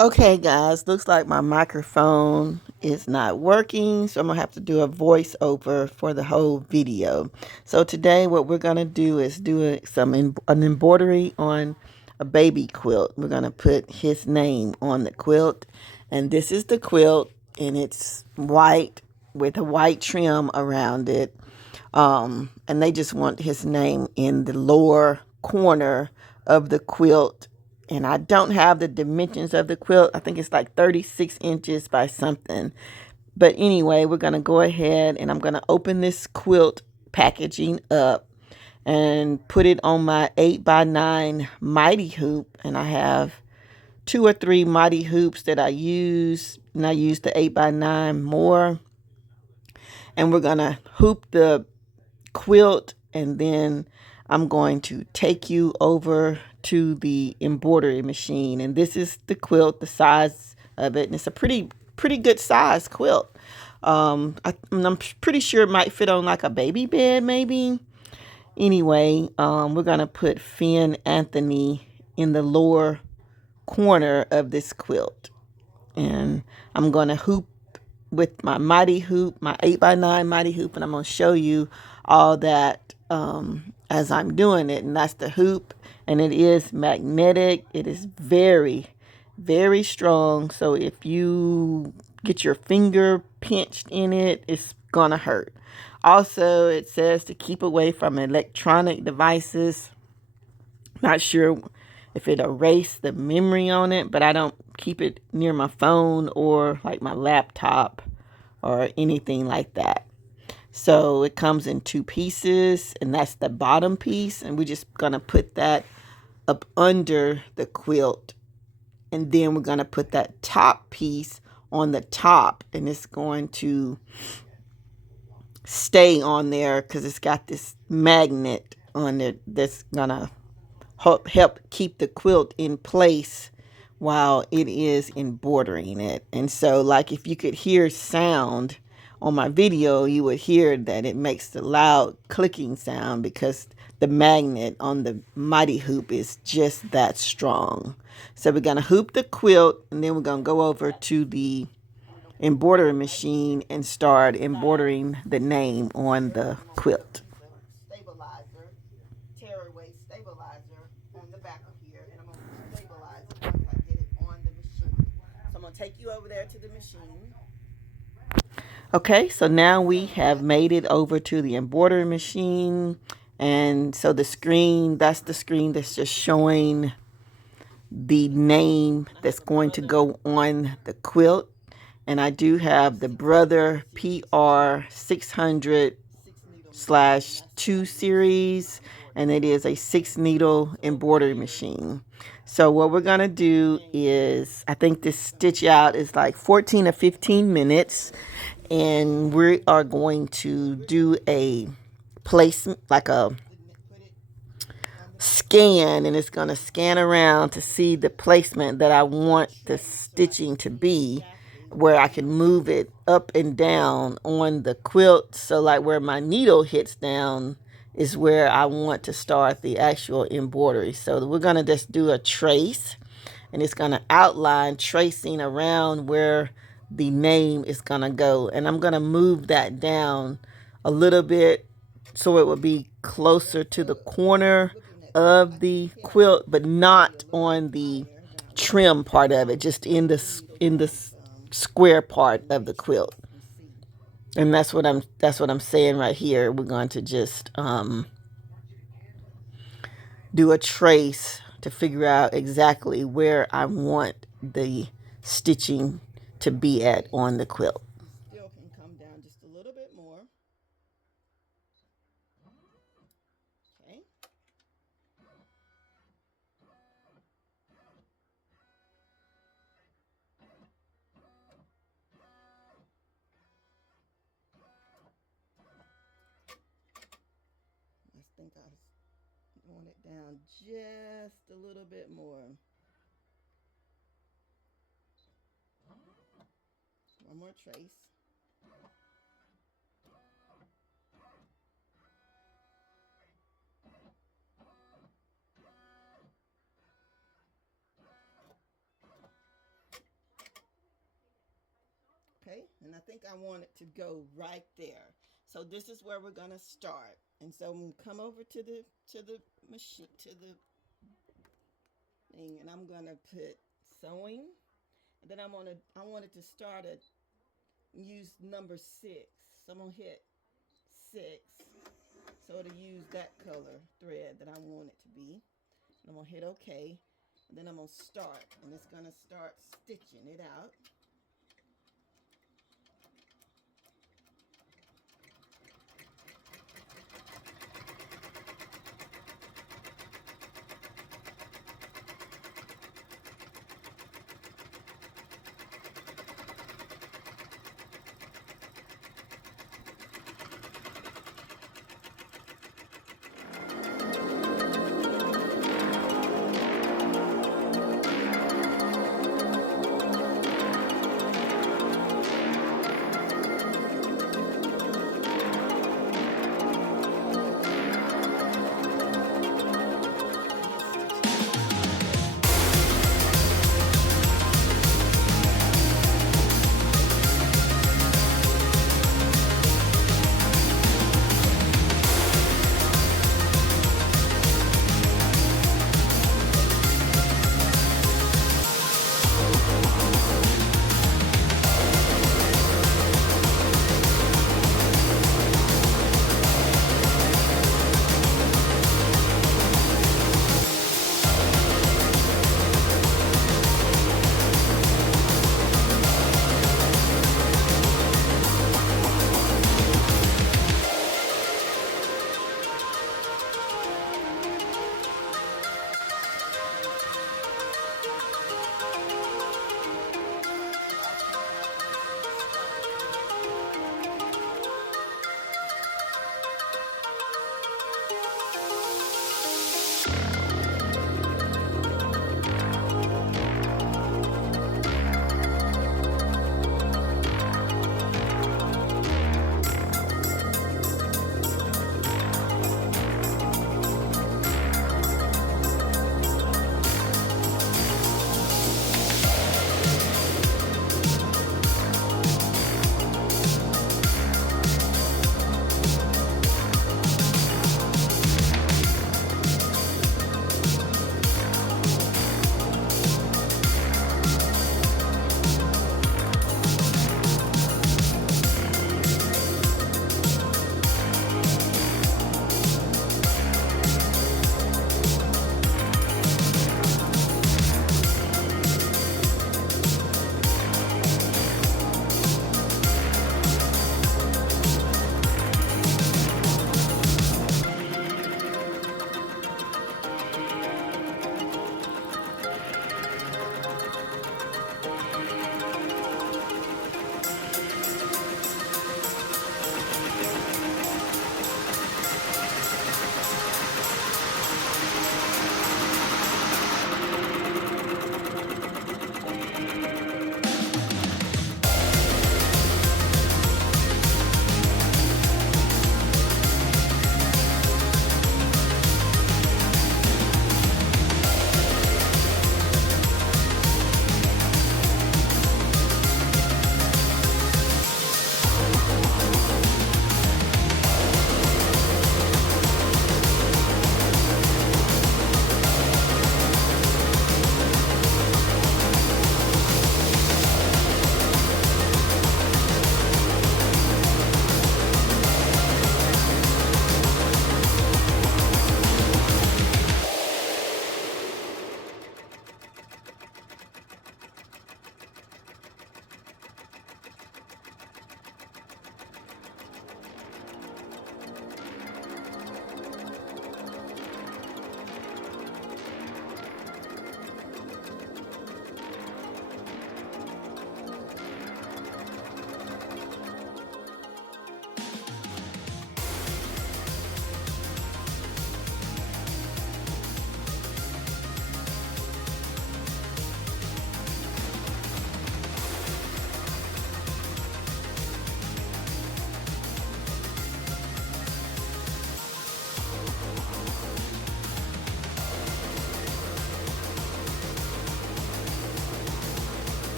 Okay, guys, looks like my microphone is not working, so I'm gonna have to do a voiceover for the whole video. So today, what we're gonna do is do an embroidery on a baby quilt. We're gonna put his name on the quilt, and this is the quilt, and it's white with a white trim around it. And they just want his name in the lower corner of the quilt. And I don't have the dimensions of the quilt. I think it's like 36 inches by something. But anyway, we're going to go ahead and I'm going to open this quilt packaging up and put it on my 8x9 mighty hoop. And I have two or three mighty hoops that I use. And I use the 8x9 more. And we're going to hoop the quilt, and then I'm going to take you over to the embroidery machine. And this is the quilt, the size of it, and it's a pretty good size quilt. I'm pretty sure it might fit on like a baby bed maybe. Anyway, we're gonna put Finn Anthony in the lower corner of this quilt, and I'm gonna hoop with my mighty hoop, my 8x9 mighty hoop, and I'm going to show you all that as I'm doing it. And that's the hoop, and it is magnetic. It is very, very strong. So if you get your finger pinched in it, it's going to hurt. Also, it says to keep away from electronic devices. Not sure if it erased the memory on it, but I don't keep it near my phone or like my laptop or anything like that. So it comes in two pieces, and that's the bottom piece, and we're just gonna put that up under the quilt, and then we're gonna put that top piece on the top, and it's going to stay on there because it's got this magnet on it that's gonna help keep the quilt in place while it is embroidering it. And so, like, if you could hear sound on my video, you would hear that it makes the loud clicking sound because the magnet on the mighty hoop is just that strong. So we're going to hoop the quilt, and then we're going to go over to the embroidery machine and start embroidering the name on the quilt. Stabilizer, tearaway stabilizer on the back of here, and I'm going to stabilize it once I get it on the machine. So I'm going to take you over there to the machine. Okay, so now we have made it over to the embroidery machine. And so the screen, that's the screen that's just showing the name that's going to go on the quilt. And I do have the Brother PR 600/2 series, and it is a 6 needle embroidery machine. So what we're gonna do is, I think this stitch out is like 14 or 15 minutes, and we are going to do a placement, like a scan, and it's going to scan around to see the placement that I want the stitching to be, where I can move it up and down on the quilt. So like where my needle hits down is where I want to start the actual embroidery. So we're going to just do a trace, and it's going to outline tracing around where the name is going to go. And I'm going to move that down a little bit so it would be closer to the corner of the quilt, but not on the trim part of it, just in the square part of the quilt. And that's what I'm saying right here. We're going to just do a trace to figure out exactly where I want the stitching to be at on the quilt. Still can come down just a little bit more. Okay. I think I want it down just a little bit more. One more trace. Okay, and I think I want it to go right there. So this is where we're gonna start. And so I'm gonna come over to the machine, to the thing, and I'm gonna put sewing. And then I want it to start at, use number 6. So I'm gonna hit 6. So it'll use that color thread that I want it to be. And I'm gonna hit OK. And then I'm gonna start, and it's gonna start stitching it out.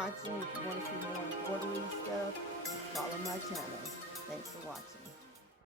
watching. If you want to see more embroidery stuff, follow my channel. Thanks for watching.